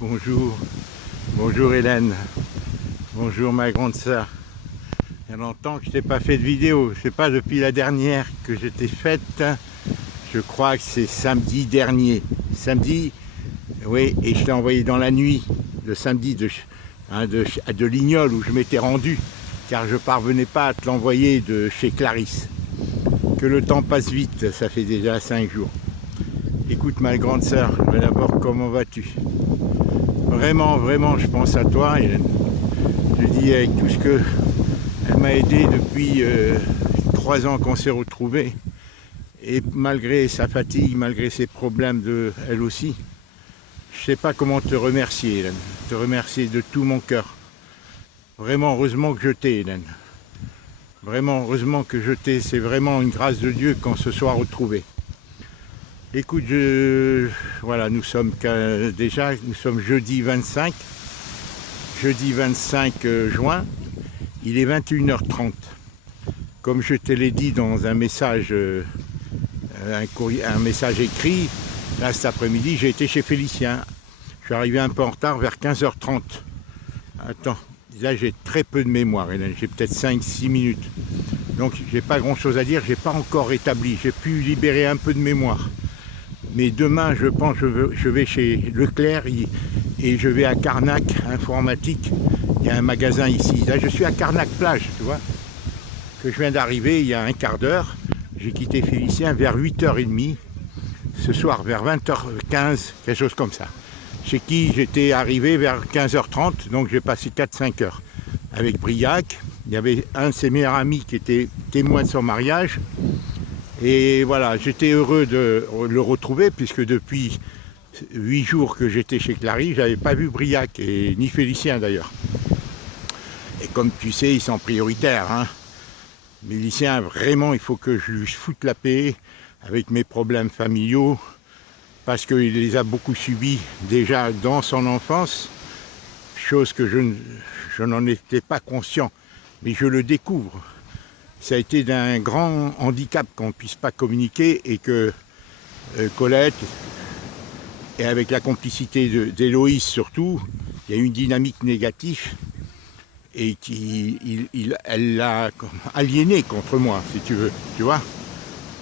Bonjour, bonjour Hélène, bonjour ma grande sœur. Il y a longtemps que je n'ai pas fait de vidéo, je sais pas depuis la dernière que je t'ai faite, je crois que c'est samedi dernier. Samedi, oui, et je l'ai envoyé dans la nuit, le samedi de Lignol où je m'étais rendu, car je ne parvenais pas à te l'envoyer de chez Clarisse. Que le temps passe vite, ça fait déjà 5 jours. Écoute ma grande sœur, d'abord comment vas-tu? Vraiment, vraiment, je pense à toi et je dis avec tout ce que elle m'a aidé depuis 3 ans qu'on s'est retrouvés. Et malgré sa fatigue, malgré ses problèmes elle aussi, je ne sais pas comment te remercier, Hélène. Te remercier de tout mon cœur. Vraiment, heureusement que je t'ai, Hélène. Vraiment, heureusement que je t'ai. C'est vraiment une grâce de Dieu qu'on se soit retrouvés. Écoute, voilà, nous sommes jeudi 25 juin, il est 21h30. Comme je te l'ai dit dans un message, un message écrit, là cet après-midi, j'ai été chez Félicien. Je suis arrivé un peu en retard, vers 15h30. Attends, là j'ai très peu de mémoire, j'ai peut-être 5-6 minutes. Donc j'ai pas grand-chose à dire, j'ai pas encore établi, j'ai pu libérer un peu de mémoire. Mais demain, je pense, je vais chez Leclerc et je vais à Carnac Informatique. Il y a un magasin ici. Là, je suis à Carnac Plage, tu vois, que je viens d'arriver il y a un quart d'heure. J'ai quitté Félicien vers 8h30. Ce soir, vers 20h15, quelque chose comme ça. Chez qui j'étais arrivé vers 15h30, donc j'ai passé 4-5 heures. Avec Briac, il y avait un de ses meilleurs amis qui était témoin de son mariage. Et voilà, j'étais heureux de le retrouver puisque depuis 8 jours que j'étais chez Clarisse, je n'avais pas vu Briac, et ni Félicien d'ailleurs. Et comme tu sais, ils sont prioritaires. Hein. Félicien, vraiment, il faut que je lui foute la paix avec mes problèmes familiaux parce qu'il les a beaucoup subis déjà dans son enfance, chose que je n'en étais pas conscient, mais je le découvre. Ça a été d'un grand handicap qu'on ne puisse pas communiquer et que Colette, et avec la complicité d'Héloïse surtout, il y a eu une dynamique négative et elle l'a aliéné contre moi, si tu veux, tu vois.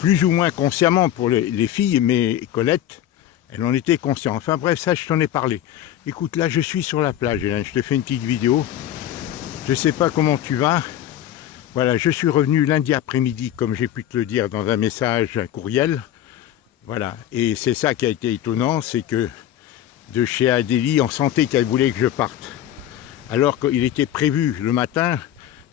Plus ou moins consciemment pour les filles, mais Colette, elle en était consciente. Enfin bref, ça je t'en ai parlé. Écoute, là je suis sur la plage, Hélène, je te fais une petite vidéo. Je ne sais pas comment tu vas. Voilà, je suis revenu lundi après-midi, comme j'ai pu te le dire dans un message, un courriel. Voilà, et c'est ça qui a été étonnant, c'est que de chez Adélie, on sentait qu'elle voulait que je parte. Alors qu'il était prévu le matin,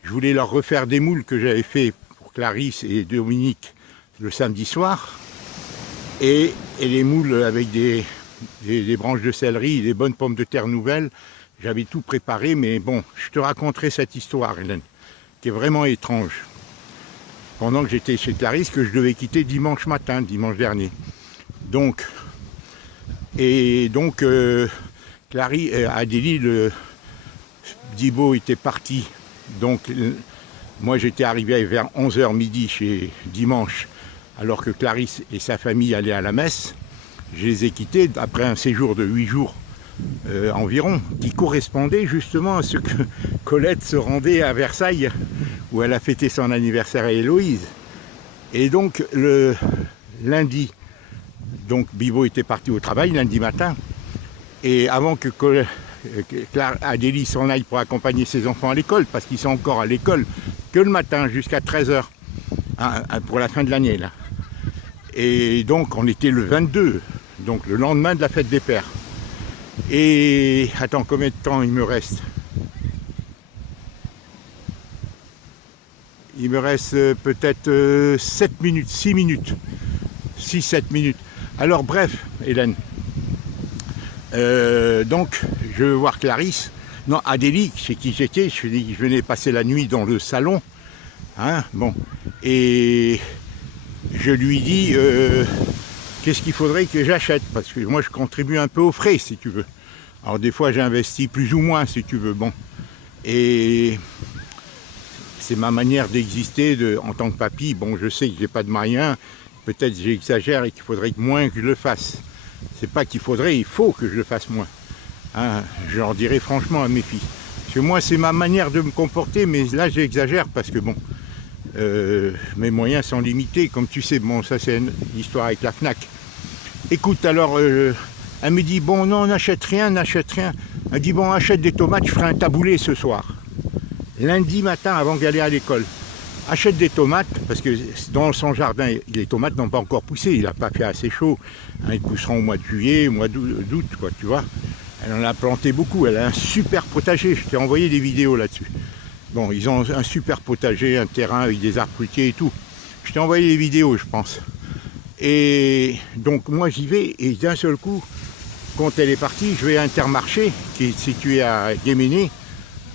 je voulais leur refaire des moules que j'avais fait pour Clarisse et Dominique le samedi soir. Et les moules avec des branches de céleri, des bonnes pommes de terre nouvelles. J'avais tout préparé, mais bon, je te raconterai cette histoire, Hélène, qui est vraiment étrange. Pendant que j'étais chez Clarisse, que je devais quitter dimanche matin, dimanche dernier. Donc, Adélie, le Dibo était parti. Donc, moi j'étais arrivé vers 11h midi chez dimanche, alors que Clarisse et sa famille allaient à la messe. Je les ai quittés après un séjour de 8 jours environ, qui correspondait justement à ce que Colette se rendait à Versailles, où elle a fêté son anniversaire à Héloïse. Et donc le lundi, donc Bibo était parti au travail lundi matin, et avant que Adélie s'en aille pour accompagner ses enfants à l'école, parce qu'ils sont encore à l'école que le matin jusqu'à 13h, hein, pour la fin de l'année là. Et donc on était le 22, donc le lendemain de la fête des pères. Et attends, combien de temps il me reste? Il me reste peut-être 7 minutes, 6 minutes, 6-7 minutes. Alors bref, Hélène, donc je veux voir Clarisse, non, Adélie, chez qui j'étais, je venais passer la nuit dans le salon, hein, bon, et je lui dis qu'est-ce qu'il faudrait que j'achète, parce que moi je contribue un peu aux frais, si tu veux. Alors des fois j'investis plus ou moins, si tu veux, bon, et c'est ma manière d'exister en tant que papy. Bon, je sais que j'ai pas de moyens, peut-être j'exagère et qu'il faudrait moins que je le fasse. C'est pas qu'il faudrait, il faut que je le fasse moins. Hein, je leur dirai franchement à mes filles. Parce que moi, c'est ma manière de me comporter, mais là, j'exagère parce que bon, mes moyens sont limités. Comme tu sais, bon, ça c'est une histoire avec la FNAC. Écoute, alors, elle me dit, bon, non, n'achète rien, n'achète rien. Elle dit, bon, achète des tomates, je ferai un taboulé ce soir. Lundi matin, avant d'aller à l'école. Achète des tomates, parce que dans son jardin, les tomates n'ont pas encore poussé, il n'a pas fait assez chaud. Hein, ils pousseront au mois de juillet, au mois d'août, quoi, tu vois. Elle en a planté beaucoup, elle a un super potager, je t'ai envoyé des vidéos là-dessus. Bon, ils ont un super potager, un terrain avec des arbres fruitiers et tout. Je t'ai envoyé des vidéos, je pense. Et donc moi j'y vais, et d'un seul coup, quand elle est partie, je vais à Intermarché, qui est situé à Guéméné,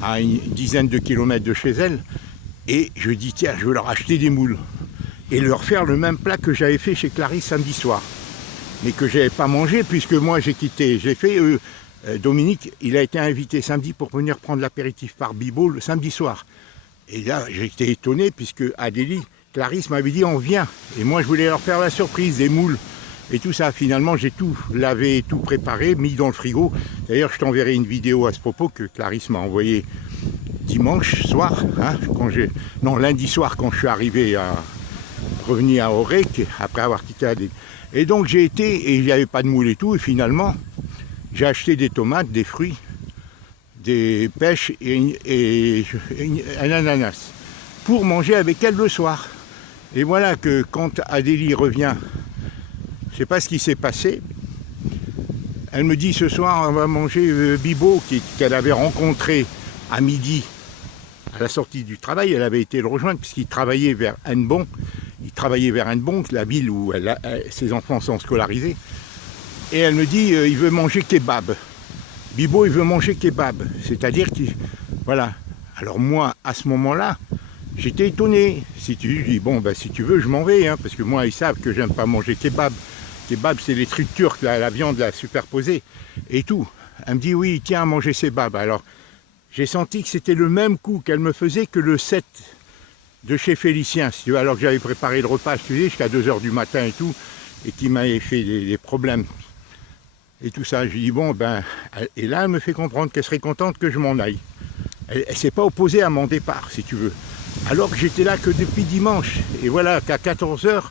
à une dizaine de kilomètres de chez elle, et je dis tiens, je vais leur acheter des moules et leur faire le même plat que j'avais fait chez Clarisse samedi soir, mais que je n'avais pas mangé puisque moi j'ai quitté, j'ai fait Dominique, il a été invité samedi pour venir prendre l'apéritif par Bibo le samedi soir, et là j'ai été étonné puisque Adélie, Clarisse m'avait dit on vient, et moi je voulais leur faire la surprise des moules et tout ça. Finalement j'ai tout lavé, tout préparé, mis dans le frigo. D'ailleurs je t'enverrai une vidéo à ce propos que Clarisse m'a envoyé dimanche soir, hein, lundi soir quand je suis arrivé à revenir à Aurec après avoir quitté Adélie. Et donc j'ai été, et il n'y avait pas de moules et tout, et finalement j'ai acheté des tomates, des fruits, des pêches et un ananas pour manger avec elle le soir. Et voilà que quand Adélie revient, je ne sais pas ce qui s'est passé, elle me dit ce soir on va manger Bibo qu'elle avait rencontré à midi à la sortie du travail. Elle avait été le rejoindre puisqu'il travaillait vers Hennebont. Il travaillait vers Hennebont, la ville où ses enfants sont scolarisés. Et elle me dit il veut manger kebab. Bibo il veut manger kebab. C'est-à-dire qu'il... Voilà. Alors moi, à ce moment-là, j'étais étonné. Si tu dis, bon, ben, si tu veux, je m'en vais. Hein, parce que moi, ils savent que j'aime pas manger kebab. Kebab, c'est les trucs turcs, la viande la superposée et tout. Elle me dit, oui, tiens, manger kebab. Alors, j'ai senti que c'était le même coup qu'elle me faisait que le 7 de chez Félicien. Si tu veux, alors que j'avais préparé le repas, tu sais, jusqu'à 2 h du matin et tout, et qui m'avait fait des problèmes. Et tout ça, je lui dis, bon, ben... Et là, elle me fait comprendre qu'elle serait contente que je m'en aille. Elle ne s'est pas opposée à mon départ, si tu veux. Alors que j'étais là que depuis dimanche. Et voilà qu'à 14 h,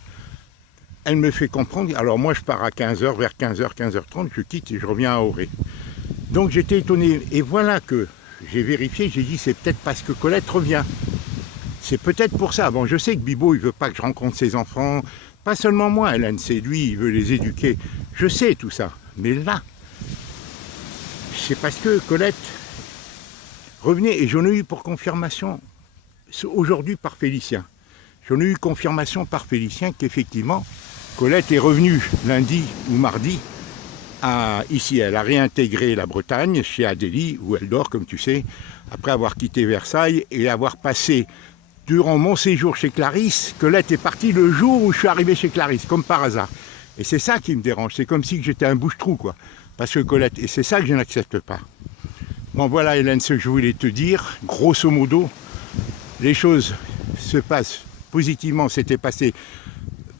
elle me fait comprendre. Alors moi, je pars à 15 h, vers 15 h, 15 h 30, je quitte et je reviens à Auré. Donc j'étais étonné. Et voilà que j'ai vérifié, j'ai dit, c'est peut-être parce que Colette revient. C'est peut-être pour ça. Bon, je sais que Bibo, il veut pas que je rencontre ses enfants. Pas seulement moi, Hélène, c'est lui, il veut les éduquer. Je sais tout ça. Mais là, c'est parce que Colette revenait, et j'en ai eu pour confirmation aujourd'hui par Félicien. J'en ai eu confirmation par Félicien qu'effectivement, Colette est revenue lundi ou mardi ici. Elle a réintégré la Bretagne, chez Adélie, où elle dort, comme tu sais, après avoir quitté Versailles et avoir passé, durant mon séjour chez Clarisse, Colette est partie le jour où je suis arrivé chez Clarisse, comme par hasard. Et c'est ça qui me dérange, c'est comme si j'étais un bouche-trou, quoi. Parce que Colette, et c'est ça que je n'accepte pas. Bon, voilà, Hélène, ce que je voulais te dire, grosso modo, les choses se passent positivement, c'était passé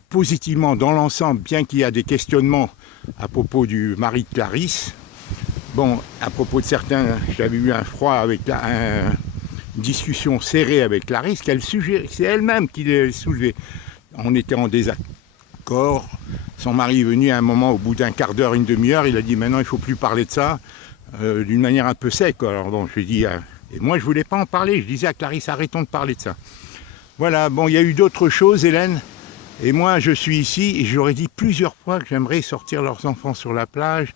positivement dans l'ensemble, bien qu'il y a des questionnements à propos du mari de Clarisse. Bon, à propos de certains, j'avais eu un froid avec une discussion serrée avec Clarisse, c'est elle-même qui l'a soulevé. On était en désaccord. Son mari est venu à un moment, au bout d'un quart d'heure, une demi-heure, il a dit maintenant il ne faut plus parler de ça, d'une manière un peu sec. Alors bon, je lui ai dit, et moi je ne voulais pas en parler, je disais à Clarisse arrêtons de parler de ça. Voilà, bon, il y a eu d'autres choses, Hélène, et moi je suis ici, et j'aurais dit plusieurs fois que j'aimerais sortir leurs enfants sur la plage,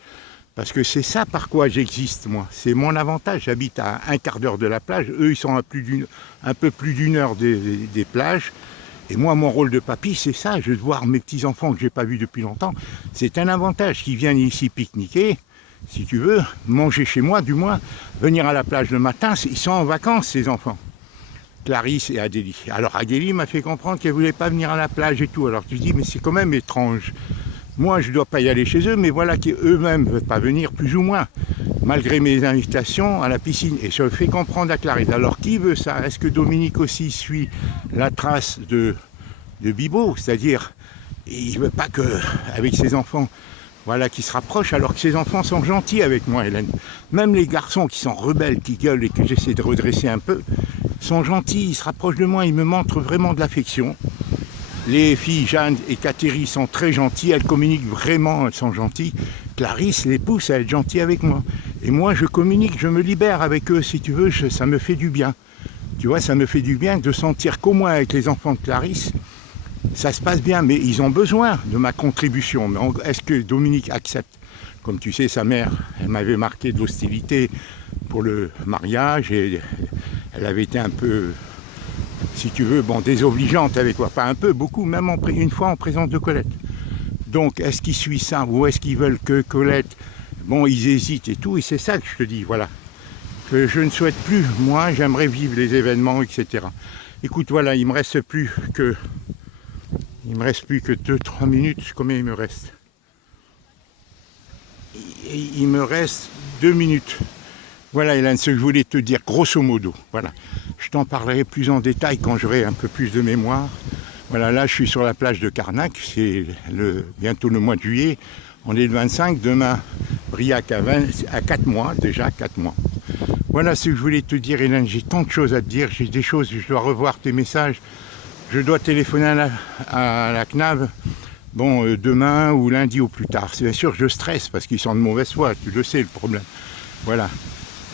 parce que c'est ça par quoi j'existe, moi. C'est mon avantage, j'habite à un quart d'heure de la plage, eux ils sont à un peu plus d'une heure des plages. Et moi, mon rôle de papy, c'est ça, je veux voir mes petits-enfants que je n'ai pas vus depuis longtemps. C'est un avantage qu'ils viennent ici pique-niquer, si tu veux, manger chez moi, du moins, venir à la plage le matin, ils sont en vacances, ces enfants. Clarisse et Adélie. Alors Adélie m'a fait comprendre qu'elle ne voulait pas venir à la plage et tout. Alors tu dis, mais c'est quand même étrange. Moi, je ne dois pas y aller chez eux, mais voilà qu'eux-mêmes ne veulent pas venir, plus ou moins, malgré mes invitations à la piscine. Et je le fais comprendre à Clarisse. Alors, qui veut ça? Est-ce que Dominique aussi suit la trace de Bibo? C'est-à-dire, il ne veut pas qu'avec ses enfants, Voilà, qui se rapproche alors que ses enfants sont gentils avec moi, Hélène. Même les garçons qui sont rebelles, qui gueulent et que j'essaie de redresser un peu, sont gentils, ils se rapprochent de moi, ils me montrent vraiment de l'affection. Les filles, Jeanne et Catherine, sont très gentilles, elles communiquent vraiment, elles sont gentilles. Clarisse les pousse à être gentille avec moi. Et moi, je communique, je me libère avec eux, si tu veux, ça me fait du bien. Tu vois, ça me fait du bien de sentir qu'au moins avec les enfants de Clarisse, ça se passe bien, mais ils ont besoin de ma contribution. Mais est-ce que Dominique accepte? Comme tu sais, sa mère, elle m'avait marqué de l'hostilité pour le mariage et elle avait été un peu, si tu veux, bon, désobligeante avec moi. Pas un peu, beaucoup, même une fois en présence de Colette. Donc, est-ce qu'ils suivent ça ou est-ce qu'ils veulent que Colette... Bon, ils hésitent et tout, et c'est ça que je te dis, voilà. Que je ne souhaite plus, moi, j'aimerais vivre les événements, etc. Écoute, voilà, il me reste plus que 2-3 minutes. Combien il me reste? Il me reste 2 minutes. Voilà, Hélène, ce que je voulais te dire, grosso modo. Voilà. Je t'en parlerai plus en détail quand j'aurai un peu plus de mémoire. Voilà, là, je suis sur la plage de Carnac. C'est bientôt le mois de juillet. On est le 25. Demain, Briac à 4 mois, déjà 4 mois. Voilà ce que je voulais te dire, Hélène. J'ai tant de choses à te dire. J'ai des choses, je dois revoir tes messages. Je dois téléphoner à la CNAV, bon, demain ou lundi au plus tard. C'est bien sûr, je stresse parce qu'ils sont de mauvaise foi, tu le sais le problème. Voilà.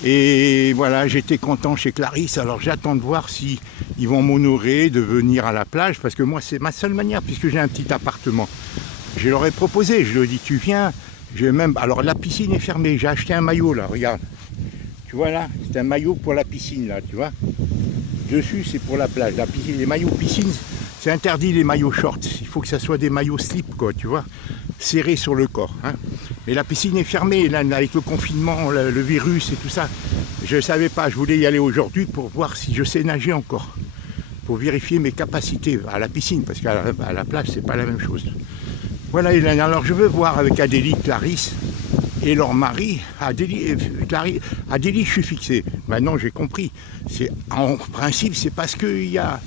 Et voilà, j'étais content chez Clarisse, alors j'attends de voir si ils vont m'honorer de venir à la plage, parce que moi c'est ma seule manière, puisque j'ai un petit appartement. Je leur ai proposé, je leur ai dit tu viens, alors la piscine est fermée, j'ai acheté un maillot là, regarde. Tu vois là, c'est un maillot pour la piscine là, tu vois. Dessus, c'est pour la plage. La piscine, les maillots piscine, c'est interdit les maillots shorts. Il faut que ça soit des maillots slip, quoi, tu vois, serrés sur le corps. Hein. Mais la piscine est fermée, là, avec le confinement, le virus et tout ça. Je ne savais pas, je voulais y aller aujourd'hui pour voir si je sais nager encore. Pour vérifier mes capacités à la piscine, parce qu'à la plage, c'est pas la même chose. Voilà, Hélène. Alors, je veux voir avec Adélie, Clarisse et leur mari. Adélie, je suis fixé. Maintenant, j'ai compris. En principe, c'est parce qu'il y a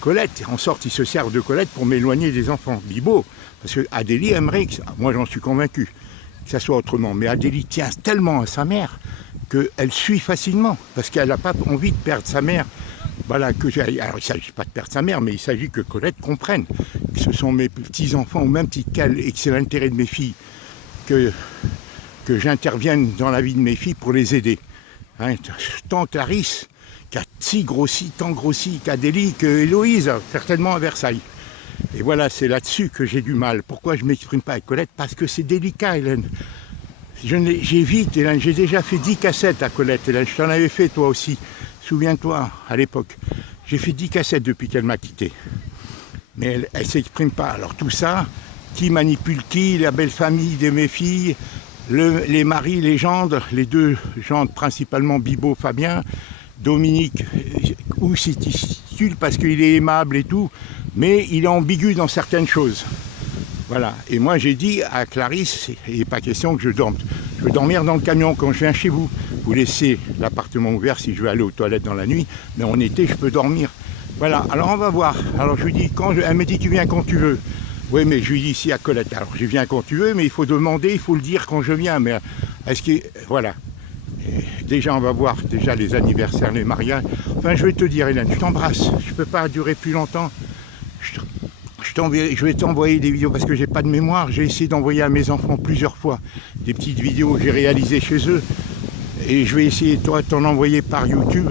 Colette. En sorte, ils se servent de Colette pour m'éloigner des enfants. Bibo. Parce que Adélie aimerait, moi j'en suis convaincu, que ça soit autrement. Mais Adélie tient tellement à sa mère qu'elle suit facilement. Parce qu'elle n'a pas envie de perdre sa mère. Voilà, alors il ne s'agit pas de perdre sa mère, mais il s'agit que Colette comprenne que ce sont mes petits-enfants, au même titre qu'elle, et que c'est l'intérêt de mes filles que j'intervienne dans la vie de mes filles pour les aider. Hein, tant Clarisse, qui a tant grossi qu'Adélie, qu'Héloïse, certainement à Versailles. Et voilà, c'est là-dessus que j'ai du mal. Pourquoi je ne m'exprime pas avec Colette? Parce que c'est délicat, Hélène. J'évite, Hélène. J'ai déjà fait 10 cassettes à Colette, Hélène. Je t'en avais fait, toi aussi. Souviens-toi, à l'époque. J'ai fait 10 cassettes depuis qu'elle m'a quitté. Mais elle ne s'exprime pas. Alors tout ça, qui manipule qui? La belle famille de mes filles, les maris, les gendres, les deux gendres principalement Bibo, Fabien, Dominique, où s'y titule parce qu'il est aimable et tout, mais il est ambigu dans certaines choses. Voilà. Et moi j'ai dit à Clarisse, il n'est pas question que je dorme. Je veux dormir dans le camion quand je viens chez vous. Vous laissez l'appartement ouvert si je veux aller aux toilettes dans la nuit, mais en été je peux dormir. Voilà, alors on va voir. Alors je lui dis, elle me dit tu viens quand tu veux. Oui, mais je lui dis ici à Colette, alors je viens quand tu veux, mais il faut demander, il faut le dire quand je viens. Mais est-ce que, voilà. Et déjà on va voir déjà les anniversaires, les mariages. Enfin je vais te dire Hélène, je t'embrasse, je ne peux pas durer plus longtemps. Je vais t'envoyer des vidéos parce que j'ai pas de mémoire. J'ai essayé d'envoyer à mes enfants plusieurs fois des petites vidéos que j'ai réalisées chez eux. Et je vais essayer de t'en envoyer par YouTube,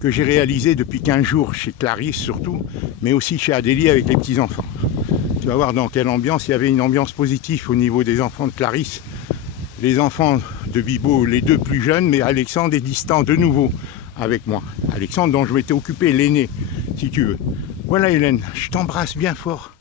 que j'ai réalisé depuis 15 jours chez Clarisse surtout, mais aussi chez Adélie avec les petits-enfants. Tu vas voir dans quelle ambiance. Il y avait une ambiance positive au niveau des enfants de Clarisse. Les enfants de Bibo, les deux plus jeunes, mais Alexandre est distant de nouveau avec moi. Alexandre dont je m'étais occupé, l'aîné, si tu veux. Voilà Hélène, je t'embrasse bien fort.